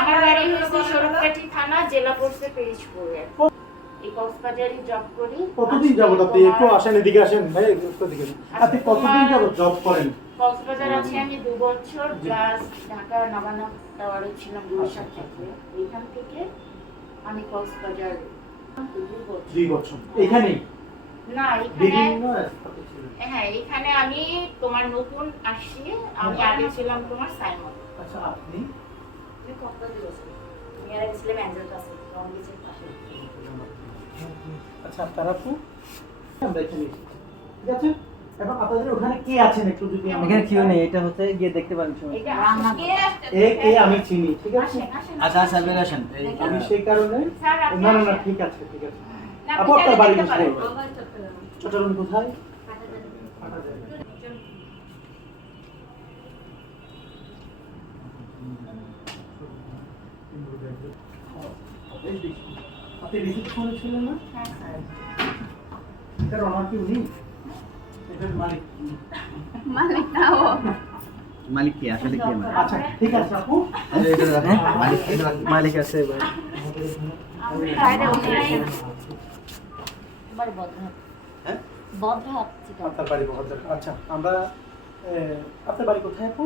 আমার বাড়ি হচ্ছে শরীফকাঠি থানা, জেলা পড়ছে পিরিজপুরে। এই কক্সবাজারে জব করি। কতদিন যাবত আপনি একটু আসেন, এদিকে আসেন ভাই, একটু এদিকে আসেন। আপনি কতদিন যাবত জব করেন? কক্সবাজার আছি আমি 2 বছর, প্লাস ঢাকা নবান্ন টাওয়ারে ছিলাম 2 বছর থেকে। এইখান থেকে আমি কক্সবাজার 2 বছর এখানেই? না, এখানে বিভিন্ন স্থানে ছিলেন। হ্যাঁ, এখানে আমি তোমার নতুন আসছি। আমি আগে ছিলাম তোমার সাইমন। আচ্ছা, আপনি আমি কক্সবাজার আছি। আমি আগে ছিলাম অ্যাঞ্জেল কাছে, রং বিচের পাশে। আচ্ছা, আপনারা আপু আমরা এখানে এসেছি। ঠিক আছে, এখন আপনাদের ওখানে কে আছেন একটু যদি এখানে কেউ নেই, এটা হচ্ছে গিয়ে দেখতে পারেন সময়। এটা রান্না এই আমি চিনি, ঠিক আছে? আচ্ছা আচ্ছা, বের আসেন। আমি সেই কারণে স্যার, আপনি না না না, আসেন। ঠিক আছে ঠিক আছে। না, আপু আপনি আপনার বাড়ি দেখতে কোথায়? পারেন। চট্টগ্রাম কোথায়? আপনি রিসিভ করেছিলেন না? হ্যাঁ স্যার। এটার ওনার কি উনি? এটার মালিক? মালিক কি আসলে কি আমার? আচ্ছা ঠিক আছে আপু। মালিক আছে ভাই। বাইরে উঠে আসেন। এবার বদহাত। হ্যাঁ? বদহাত ছিল। আপনার বাড়ি বহদ্দার। আচ্ছা, আমরা আপনার বাড়ি কোথায় আপু?